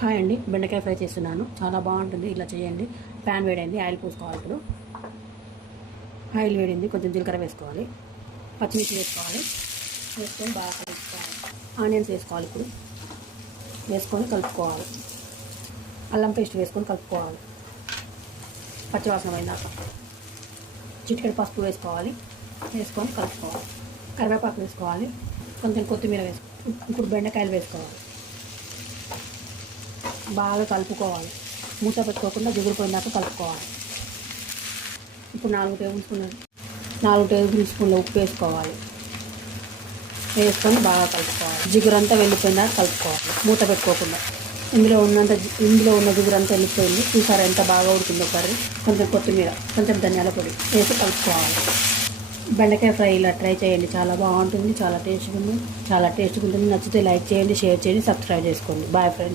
Hi అండి, బెండకాయ fry చేస్తున్నాను. చాలా బాగుంటుంది, ఇలా చేయండి. ప్యాన్ వేడైంది, ఆయిల్ పోసుకోవాలి. ఇప్పుడు ఆయిల్ వేడింది, కొంచెం జీలకర్ర వేసుకోవాలి, పచ్చిమిర్చి వేసుకోవాలి. వేసుకొని బాగా కలుపుకోవాలి. ఆనియన్స్ వేసుకోవాలి. ఇప్పుడు వేసుకొని కలుపుకోవాలి. అల్లం పేస్ట్ వేసుకొని కలుపుకోవాలి. పచ్చివాసన పోయిందాక చిటికెడు పసుపు వేసుకోవాలి. వేసుకొని కలుపుకోవాలి. కరివేపాకు వేసుకోవాలి. కొంచెం కొత్తిమీర వేసుకోవాలి. ఇప్పుడు బెండకాయలు వేసుకోవాలి. బాగా కలుపుకోవాలి. మూత పెట్టుకోకుండా జిగురుపోయినాక కలుపుకోవాలి. ఇప్పుడు 4 టేబుల్ స్పూన్ల ఉప్పు వేసుకోవాలి. వేసుకొని బాగా కలుపుకోవాలి. జిగురంతా వెళ్ళిపోయినాక కలుపుకోవాలి, మూత పెట్టుకోకుండా. ఇందులో ఉన్న జిగురంతా వెళ్ళిపోయింది. చూసారా ఎంత బాగా ఉడికిందో కర్రీ. కొంచెం కొత్తిమీర, కొంచెం ధనియాల పొడి వేసి కలుపుకోవాలి. బెండకాయ ఫ్రై ఇలా ట్రై చేయండి, చాలా బాగుంటుంది. చాలా టేస్ట్గా ఉంటుంది. నచ్చితే లైక్ చేయండి, షేర్ చేయండి, సబ్స్క్రైబ్ చేసుకోండి. Bye friends.